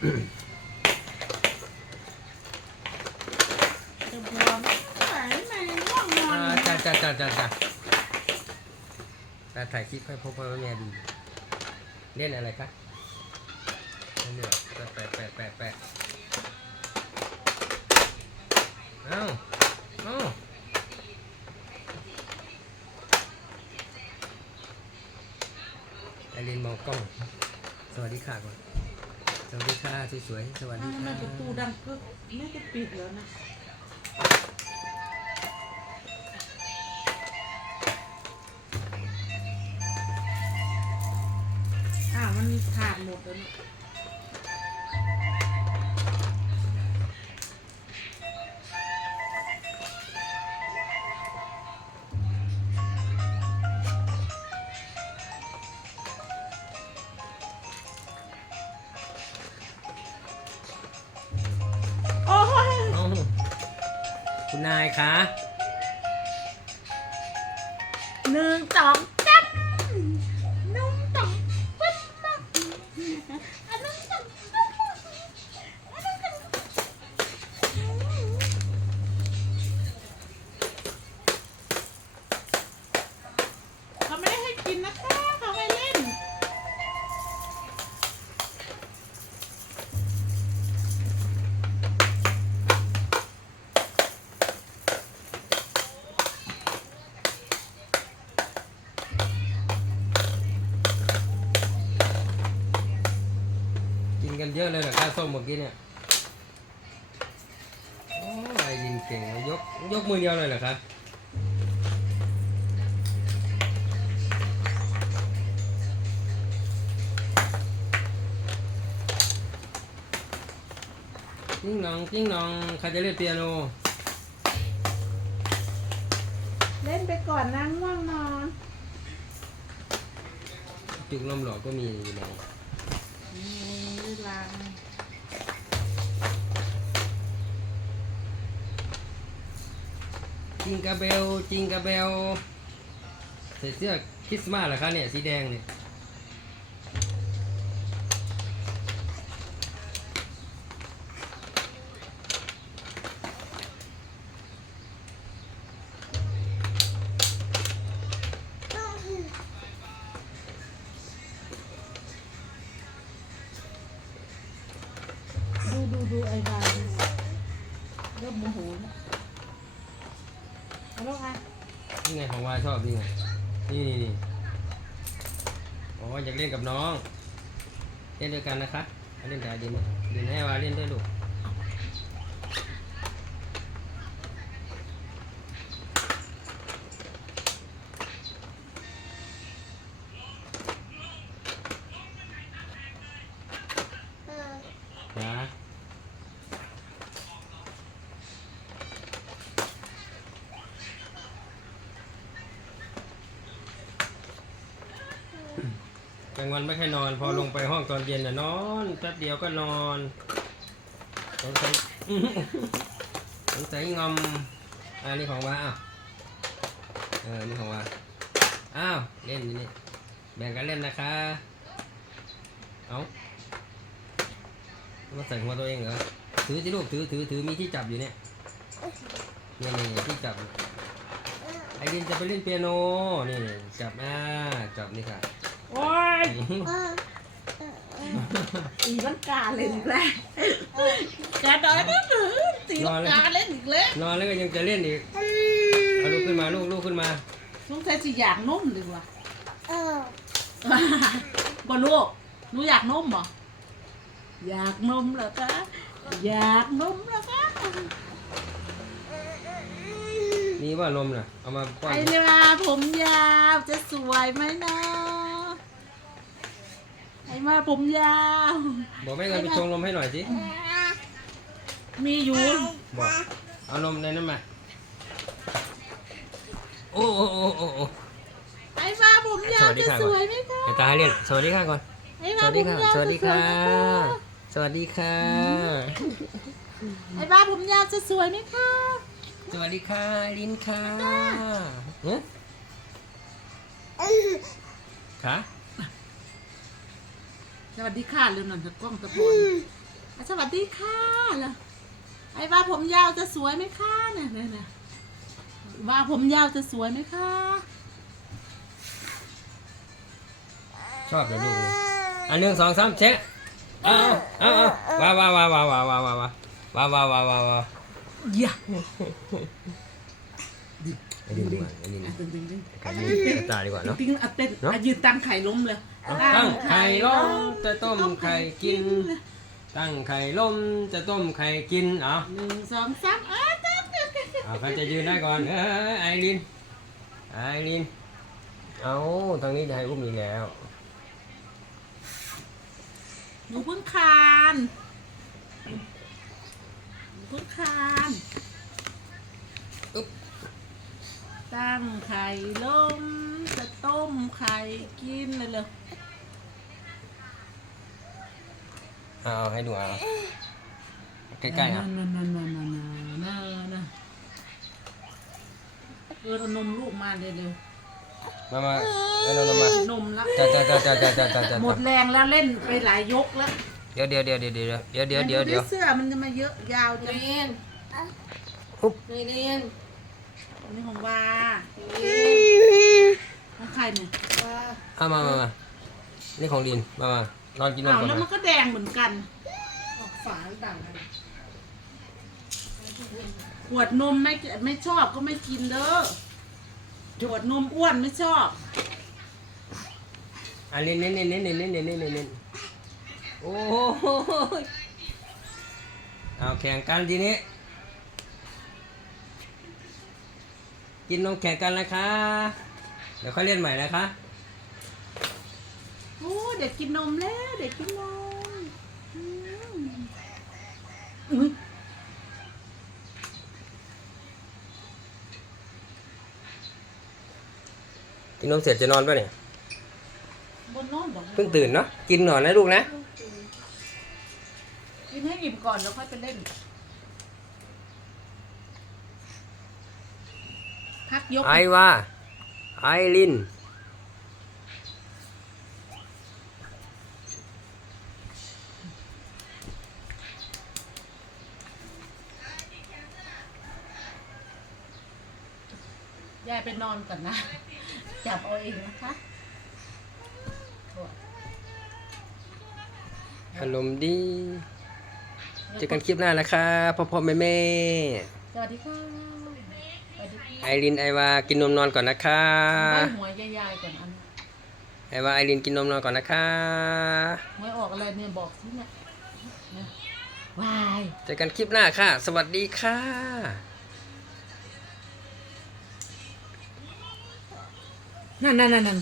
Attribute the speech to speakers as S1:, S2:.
S1: จะบวมไหนไหนง่วงนอน
S2: อ่าจ้าจ้าจ้าจ้าจ้าตาถ่ายคลิปให้พ่อพ่อแม่ดูเล่นอะไรคะเล่นเรื่องแปะแปะแปะแปะแปะเอ้าเอ้าไอรินมองกล้อง สวัสดีค่ะก่อน สวัสดีค่ะสวยๆสวัสดี
S1: ทำไม
S2: ค่ะ
S1: ประตูดังกึกไม่ได้ปิดแล้วนะอ่ามันขาดหมดแล้วเนี่ย
S2: คุณนายคะ
S1: หนึ่งสอง อะเล
S2: ยเหรอข้าวส้มเมื่อกี้เนี่ยโอ้ไอรินเก่งยกยกมือเดียวเลยเหรอครับจิ้งหนองจิ้งหนองใครจะเล่นเปียโน
S1: เล่นไปก่อนนะง่วงนอน
S2: จุกลมหล่อก็มีอยู่ ใน
S1: นี่ลัง
S2: จิงกาเบลจิงกาเบลใส่เสื้อคริสต์มาสเหรอคะเนี่ยสีแดงเนี่ย
S1: เอาลูกอะ
S2: นี่ไงของวายชอบนี่ไงนี่นี่นี่อ๋ออยากเล่นกับน้อง เล่นด้วยกันนะคะเอาเล่นแต่ดินดินให้วายเล่นด้วยลูก นะก ลางวันไม่ค่อยนอน พอลงไปห้องตอนเย็นน่ะนอนแป๊บเดียวก็นอนสงสัยสงสัยงอมอันนี้ของว่าอ้าวเออนี่ของว่าอ้าวเล่นนี่แบ่งกันเล่นนะคะเอามาใส่หัวตัวเองเหรอถือสิลูกถือถือถือมีที่จับอยู่เนี่ยนี่นี่ที่จับไอดินจะไปเล่นเปียโนนี่จับอ่าจับนี่ค่ะ
S1: โอ้ยตีลังกาเล่นอีกแล้วแกดอยก็ถือตีลังกาเล่นอีกแล้ว
S2: นอนแล้วก็ยังจะเล่นอีกเอาลูกขึ้นมาลูกลูกขึ้นมา
S1: สงสัยสิอยากนุ่มดีกว่าบ่ลูกหนูอยากนุ่มบ่อยากนุ่มเหรอคะอยากนุ่มเหรอคะ
S2: มีว่าลมน่ะเอามาป้อน
S1: ไอ้เวลาผมยาวจะสวยไหมนะ ไอ้มาผมยาว
S2: บอกแม่เงินไปชงลมให้หน่อยสิ
S1: มีอยู่
S2: บอกเอาลมในนั้นมาโอ้โอ้โอ้โอ้โอ้
S1: ไอ้มาผมยา
S2: ส
S1: ว
S2: วัสดี
S1: จะ
S2: ค่ะ
S1: สวยไหมคะ
S2: ไอ้ตาให้เล่นสวัสดีค่ะก่อน
S1: ไอ้
S2: ส
S1: มา
S2: วัส
S1: ผ
S2: ดี
S1: ม
S2: ค่ะ
S1: ยาว
S2: สวัส
S1: จะ
S2: ดี
S1: สวย
S2: ค่ะ
S1: ไหมคะ
S2: สวัสดีค่ะ
S1: ไอ้มาผมยาวจะสวยไหมคะ
S2: สวัสดีค่ะลินค่ะเอ๊ะค่ะ
S1: ส วัสดีค่ะเร็วหน่อยจะกล้องตะโกนอะสวัสดีค่ะเหรอไอ้ว่าผมยาวจะสวยไหมคะเนี่ยเนี่ยเนี่ยว่าผมยาวจะสวยไหมคะ
S2: ชอบเลยลูกนี่อันหนึ่งสองสามเช็คเอาเอาเอาว้าวว้าวว้าวว้าวว้าวว้าวว้าวว้าวว้าวว้าวว้าวว้าว
S1: อย่า
S2: ไอ้ดินดีกว่าไอ้ดิน
S1: ตึงตึงตึง
S2: กับยืนตาดีกว่าเนาะ
S1: ตึงอะเต้น
S2: เนอะ
S1: อะยืนตั้งไข่ล้มเลย
S2: ตั้งไข่ล้มจะต้มไข่กิน ตั้งไข่ล้มจะต้มไข่กินเอา
S1: หนึ่งสองสามเออตึงตึงตึงตึง
S2: เอาใครจะยืนได้ก่อนเอ้ยไอรินไอรินเอาทางนี้จะให้อุ้มอีกแล้ว
S1: หนูเพิ่งคานหนูเพิ่งคานอึ๊บ ตั้งไข่ล้มจะต้มไข่กินเลยเลย
S2: เอาเอาให้ดูเอาใกล้ๆครับ
S1: นั่นนั่นนั่นนั่นนั่นนั่นนั่นเออเอานมลูกมาเร็ว
S2: มามาเอานมมา
S1: ๆนมละ
S2: จ้าจ้าจ้าจ้าจ้าจ้าจ้าจ้า
S1: หมดแรงแล้วเล่นไปหลายยกแล้ว
S2: เดี๋ยวเดี๋ยวเดี๋ยวเดี๋ยวเดี๋ยวเดี๋ยวเดี๋ยวเดี๋ยวเดี๋ยว
S1: เสื้อมันจะมาเยอะยาวจัง
S3: เรียน
S2: ปุ๊บ
S3: เรียน
S1: อันนี้ของว่า
S3: เรียน
S1: ของใครเนี่ย
S3: ว่า
S2: เอามามามานี่ของดินมามานอนกินนม
S1: อ้าว
S2: ก่อน
S1: แล้วมั
S2: นะ
S1: นก็แดงเหมือนกัน
S3: ออกฝาต่างกัน
S1: ขวดนมไม่ไม่ชอบก็ไม่กินเด้อขวดนมอ้วนไม่ชอบ
S2: อันนี้เน้นเน้นเน้นเน้นเน้นเน้นเน้นเน้นเน้นโอ้โหเอาแข่งกันทีนี้ กินนมแข่งกันนะคะ เดี๋ยวค่อยเล่นใหม่นะคะ
S1: โอ้เด็กกินนมแล้ว เด็กกินนมอืมอุ๊ย
S2: กินนมเสร็จจะนอนป่ะเนี่ย
S1: บนนอนดอก
S2: เพิ่งตื่นเนาะ กินหน่อยนะลูกนะ
S1: กินให้อิ่มก่อนแล้วค่อยไปเล่น พักยก
S2: ไอว่าไอริน
S1: ยายไปนอนก่อนนะ จับเอาเองนะคะโถ่
S2: อารมณ์ดี เจอกันคลิปหน้านะคะพ่อพ่อแม่แม่
S1: สวัสดีค่ะสวัสดีค่ะ
S2: ไอรินไอวากินนมนอนก่อนนะคะ
S1: ใบหัวยายๆก่อนอัน
S2: ไอวาไอรินกินนมนอนก่อนนะคะ
S1: หวยออกอะไรเนี่ยบอกสิเนี่ยนะวาย
S2: เจอกันคลิปหน้าค่ะ สวัสดีค่ะ
S1: นั่นนั่นนั่น